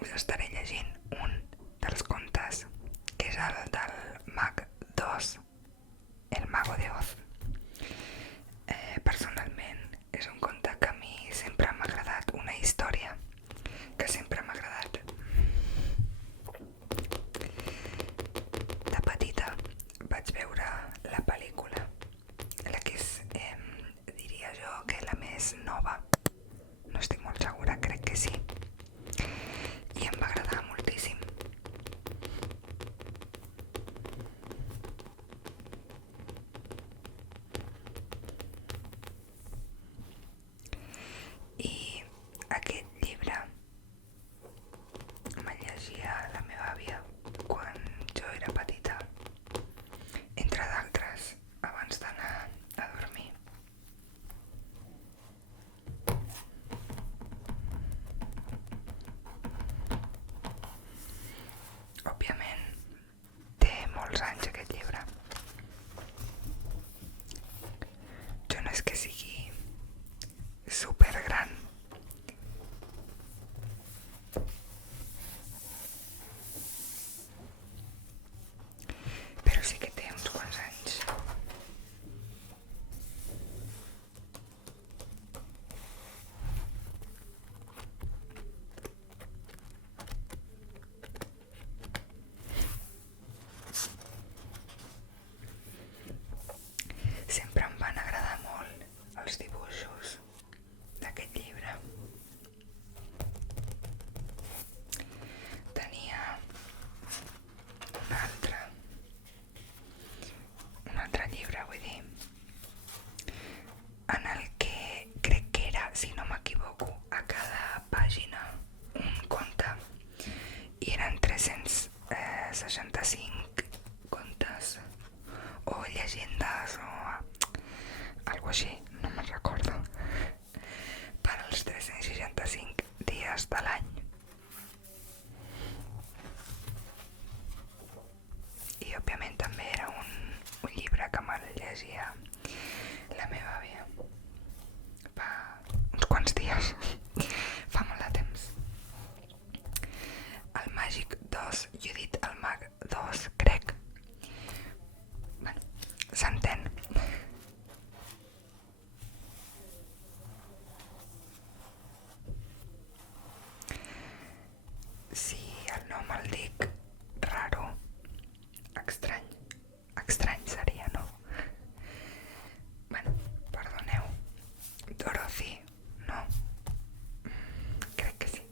us estaré llegint un dels contes, que és el del Mag 2, el Mago de Oz. Personalment és un conte que a mi sempre m'ha agradat, una història que sempre m'ha agradat. De petita vaig veure la pel·lícula, la que és, diria jo, que la més nova, no estic molt segura, crec que sí, i em va agradar moltíssim. I aquest llibre me'l llegia la meva àvia quan jo era petita, entre d'altres, abans d'anar a dormir. Òbviament té molts anys aquest llibre. Jo no és que sigui super gran, però sí que té uns quants anys. Sempre em van agradar molt els dibuixos d'aquest llibre. Tenia un altre, llibre, vull dir, en el que crec que era, si no m'equivoco, a cada pàgina un conte, i eren 365 contes o llegendes o algo així, no me'n recordo, per als 365 dies de l'any. I òbviament també era un llibre que me'l llegia la meva àvia fa uns quants dies, fa molt de temps. El Màgic 2, jo he dit el Mag 2, crec. Bueno, s'entén. Si el nom el dic raro, estrany seria, no? Bueno, perdoneu. Dorothy, no? Crec que sí.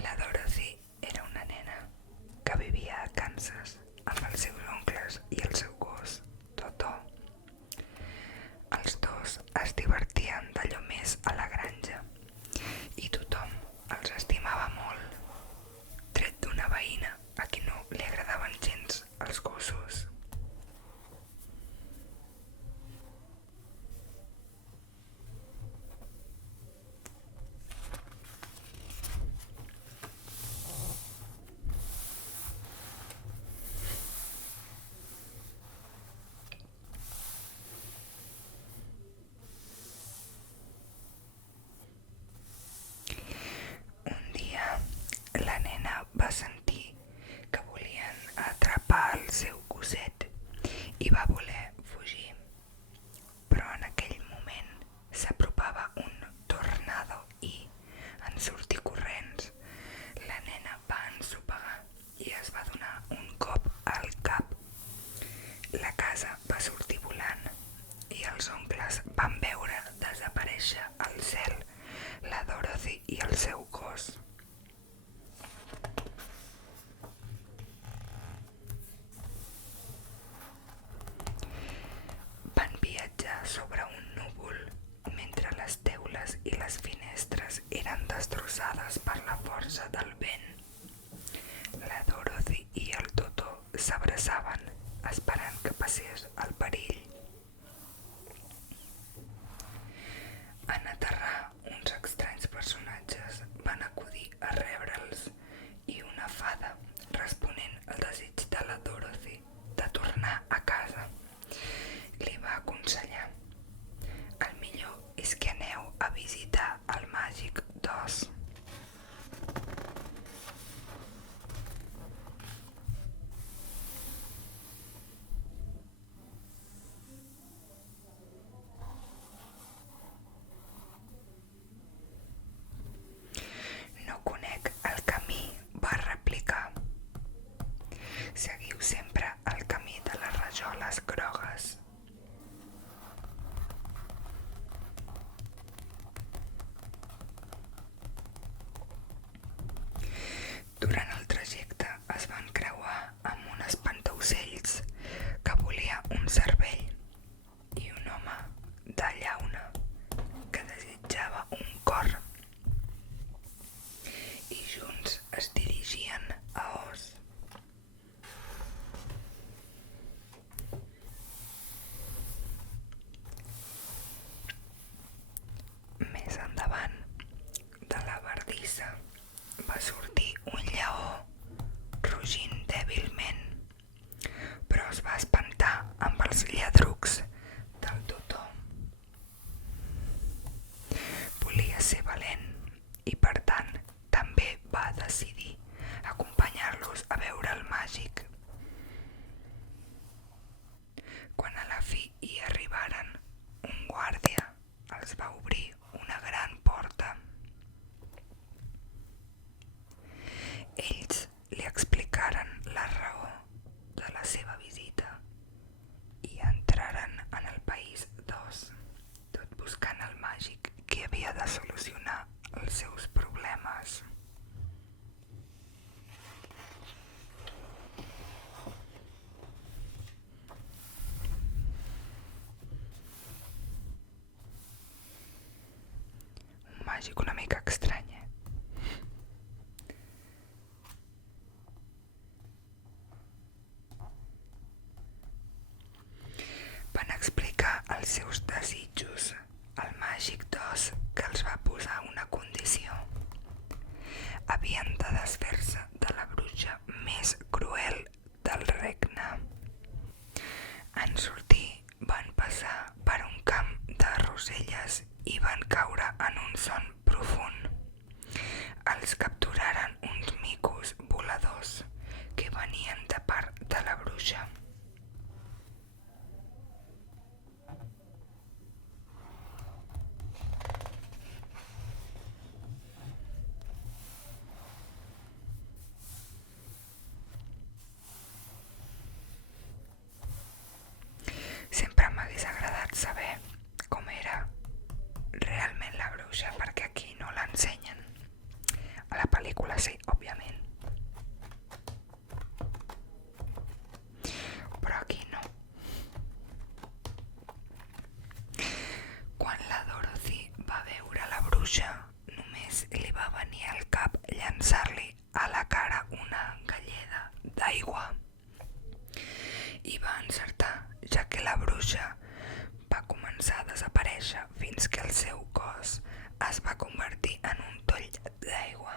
La Dorothy era una nena que vivia a Kansas amb els seus oncles i el seu gos, Totó. Els dos es divertien d'allò més a la granja i tothom els estimava molt, tret d'una veïna a qui no li agradaven gens els gossos. Un dia la nena va sentir que volien atrapar el seu gosset i va voler fugir, però en aquell moment s'apropava un tornado i, en sortir corrents, la nena va ensopegar i es va donar un cop al cap. La casa va sortir volant i els oncles van veure desaparèixer al cel la Dorothy i el seu gos. Van viatjar sobre un núvol mentre les teules i les finestres eren destrossades per la força del vent. La Dorothy i el Totó s'abraçaven esperant que passés el perill. En aterrar, uns estranys personatges van acudir a rebre'ls i una fada, responent al desig de la Dorothy de tornar a casa, li va aconsellar: el millor és que aneu a visitar el Màgic 2. pressa va sortir un lleó rugint dèbilment, però es va espantar amb els lladrucs del tutor. Volia ser valent i per tant també va decidir acompanyar-los a veure el màgic. Quan a la fi hi arribaren, un guàrdia els va obrir una gran porta. Ells li explicaren la raó de la seva visita i entraren en el país d'Oz, tot buscant el màgic que havia de solucionar els seus problemes. Un màgic una mica estrany, eh? Van explicar els seus desitjos al màgic d'Oz, que els va posar una condició. Havien de desfer-se de la bruixa més cruel del regne. En sortir van passar per un camp de roselles i van caure en un son profund. Els capturaren uns micos voladors que venien de part de la bruixa. Sempre m'hagués agradat saber com era realment la bruixa, perquè aquí no l'ensenyen. A la pel·lícula sí, òbviament, però aquí no. Quan la Dorothy va veure la bruixa, només li va venir al cap llançar-li a la cara una galleda d'aigua. I va encertar, ja que la bruixa va començar a desaparèixer fins que el seu cos es va convertir en un toll d'aigua.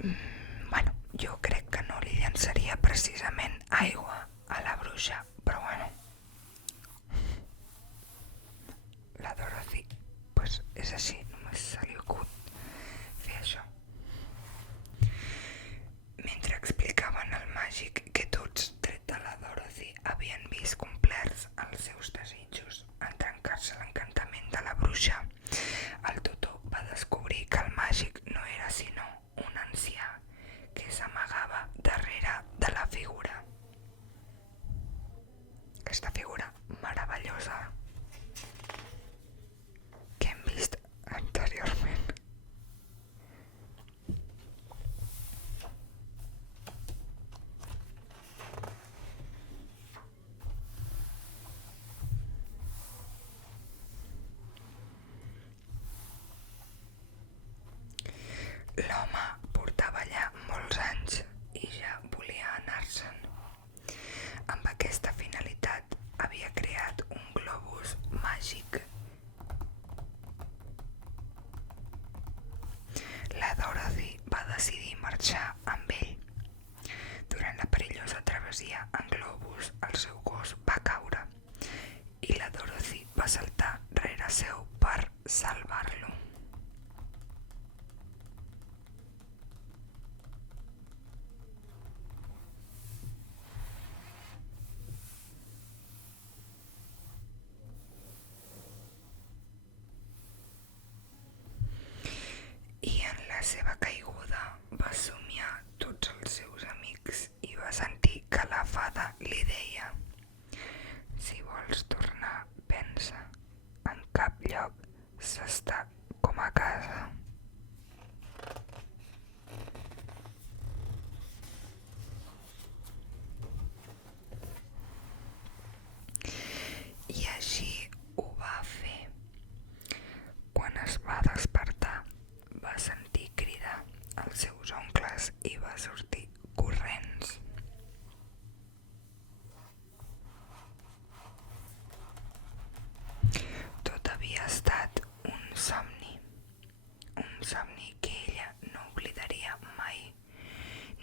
Bueno, jo crec que no li llançaria precisament aigua a la bruixa, però bueno. La Dorothy, pues és així, només se li acut fer això. Mentre explicaven al màgic que tots, tret de la Dorothy, havien vist complerts els seus desitjos en trencar-se l'encantament de la bruixa, el tutor va descobrir que el màgic no era sinó un ancià que s'amagava darrere de la figura. Aquesta figura meravellosa que hem vist anteriorment. L'home portava allà molts anys i ja volia anar-se'n. Amb aquesta finalitat havia creat un globus màgic. La Dorothy va decidir marxar amb ell. Durant la perillosa travessia en globus, el seu gos va caure i la Dorothy va saltar rere seu per salvar-lo. I en la seva caiguda va somiar tots els seus amics i va sentir que la fada li deia: si vols tornar, pensa, en cap lloc s'està com a casa. I així ho va fer. Quan es va despertar, va sentir cridar als seus oncles i va sortir corrents. Tot havia estat un somni, un somni que ella no oblidaria mai,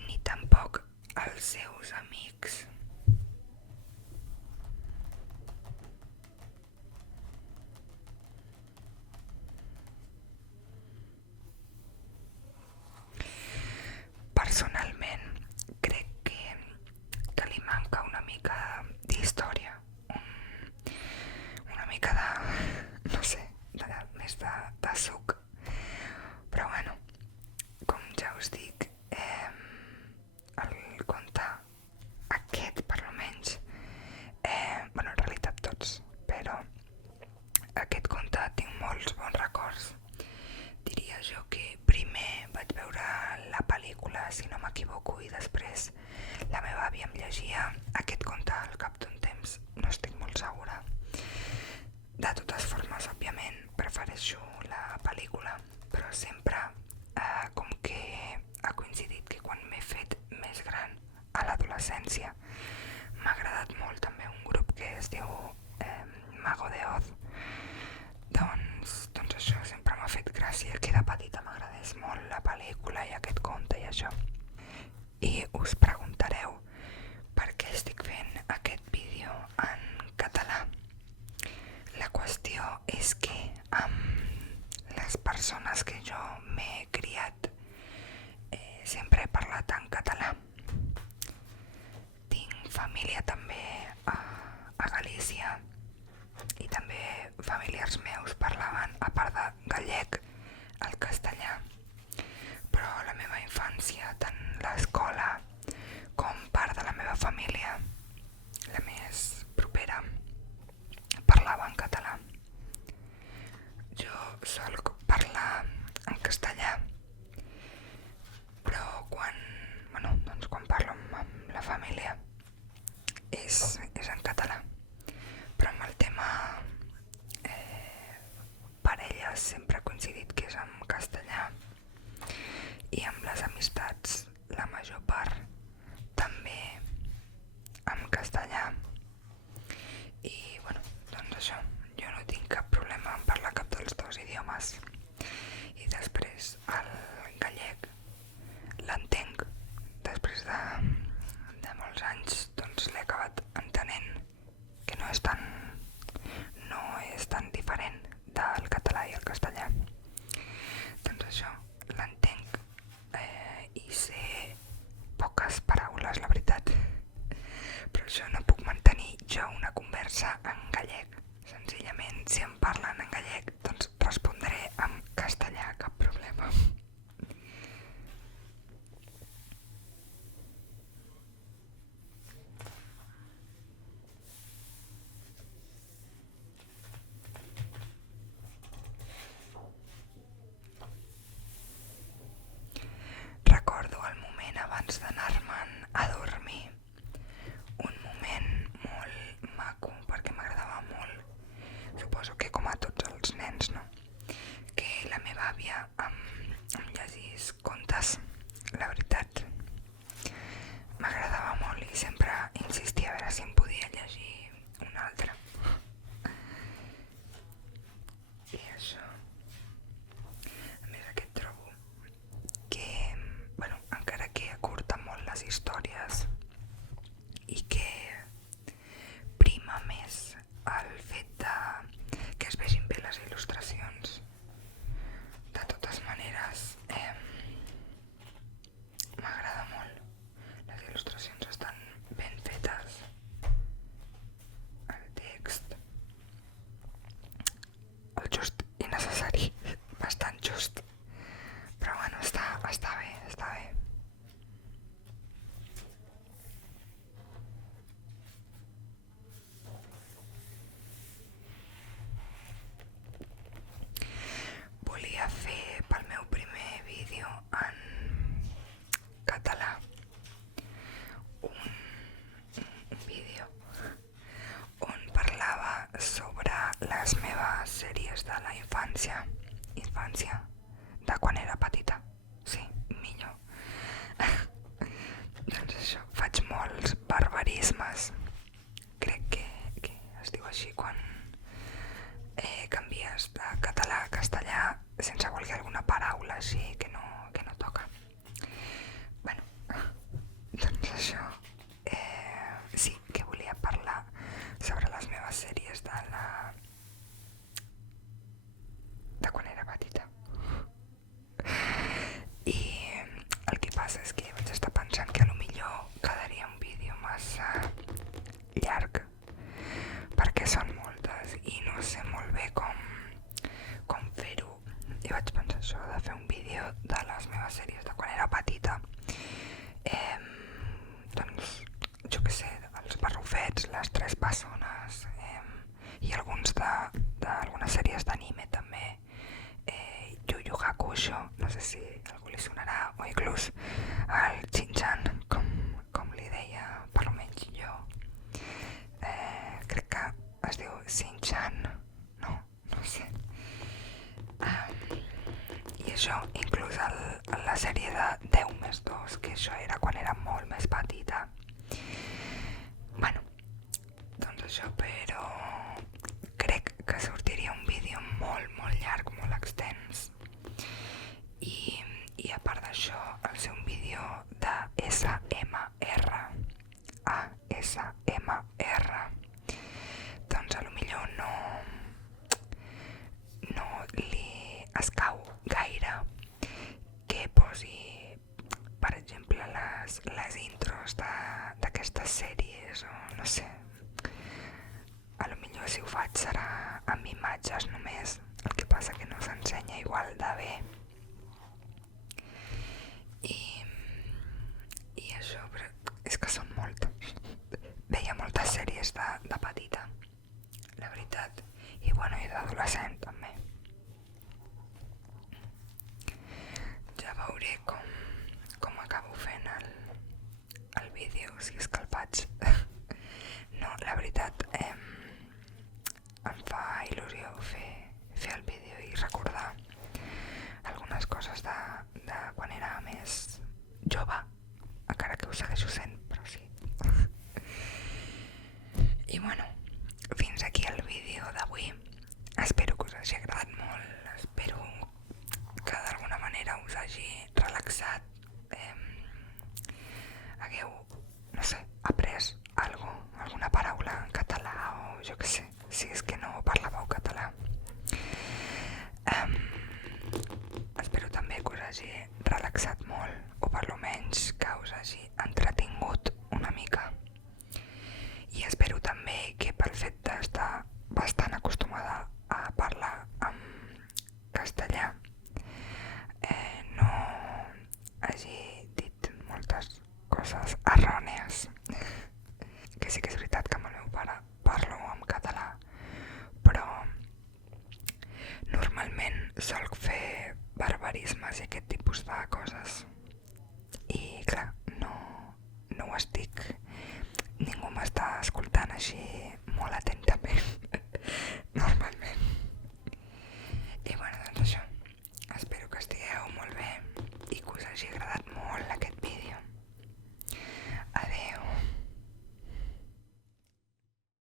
ni tampoc els seus amics. Personalment, crec que li manca una mica d'història, una mica de, no sé, més de suc. Però bueno, com ja us dic, el conte aquest, per almenys, bueno, en realitat tots, però aquest conte tinc molts bons records. Diria jo que primer vaig veure la pel·lícula, si no m'equivoco, i després la meva àvia em llegia aquest conte al cap d'un temps, no estic molt segura. De totes formes, òbviament, prefereixo la pel·lícula, però sempre com que ha coincidit que quan m'he fet més gran, a l'adolescència, m'ha agradat molt també un grup que es diu Mago de Oz. Doncs això sempre m'ha fet gràcia que de petita m'agradés molt la pel·lícula i aquest conte i això. I us preguntareu per què estic fent aquest vídeo en català. La qüestió és que amb les persones que jo m'he criat sempre he parlat en català. Tinc família també a Galícia i també familiars meus parlaven, a part de gallec, el castellà. Però a la meva infància, tant l'escola com part de la meva família, la més propera, parlava en català. Jo solc parlar en castellà, però quan parlo amb la família és en català. Però amb el tema parelles sempre he coincidit que és en castellà, i amb les amistats la major part també en castellà. I bueno, doncs això, jo no tinc cap problema en parlar cap dels dos idiomes. I després el gallec l'entenc, després de molts anys doncs l'he acabat entenent, que no és tan diferent del català i el castellà. Doncs això, l'entenc i sé poques paraules, la veritat. Però això no puc mantenir jo una conversa en gallec. Senzillament, si em parlen en gallec, doncs respondré en castellà, cap problema. Recordo el moment abans d'anar-me'n a dormir, un moment molt maco, perquè m'agradava molt, suposo que com a tots els nens, no? Que la meva àvia em llegís contes. La veritat, m'agradava molt i sempre insistia a veure si em podia llegir un altre. I això, a més, aquest trobo que, bueno, encara que acurta molt les històries i que prima més el fet que es vegin bé les il·lustracions, de totes maneres m'agrada molt. Les il·lustracions estan ben fetes això de fer un vídeo de les meves sèries de quan era petita. Doncs, jo què sé, els barrufets, les tres persones, i alguns d'algunes sèries d'anime també, Yu Yu Hakusho, no sé si a algú li sonarà, o inclús el Shin-chan, com li deia per almenys jo. Crec que es diu Shin-chan, no sé. I això, inclús la sèrie de 10+2, que això era quan era molt més petita. Bueno, doncs això, però crec que sortiria un vídeo molt, molt llarg, molt extens. I a part d'això, el ser un vídeo de ASMR, doncs a lo millor no li escau gaire que posi, per exemple, les intros d'aquestes sèries, o no sé, a lo millor si ho faig serà amb imatges només, el que passa que no s'ensenya igual de bé. I això, però és que són moltes. Veia moltes sèries de petita, la veritat, i bueno, i d'adolescent també. Ja veuré com acabo fent el vídeo, si és que el faig. No, la veritat, em fa il·lusió fer el vídeo i recordar algunes coses de quan era més jove, encara que ho segueixo sent, però sí. I bueno, fins aquí el vídeo d'avui. Espero que us hagi agradat molt, espero que d'alguna manera us hagi relaxat, hagueu, no sé, après alguna paraula en català o jo què sé, si és que no parlàveu català. Espero també que us hagi relaxat molt, o per lo menys que us hagi entretingut una mica. I espero també que pel fet d'estar bastant acostumada a parlar en castellà no hagi dit moltes coses errònies. Que sí que és veritat que amb el meu pare parlo en català, però normalment solc fer barbarismes i aquest tipus de coses. I clar, no ho estic, ningú m'està escoltant així molt atentament.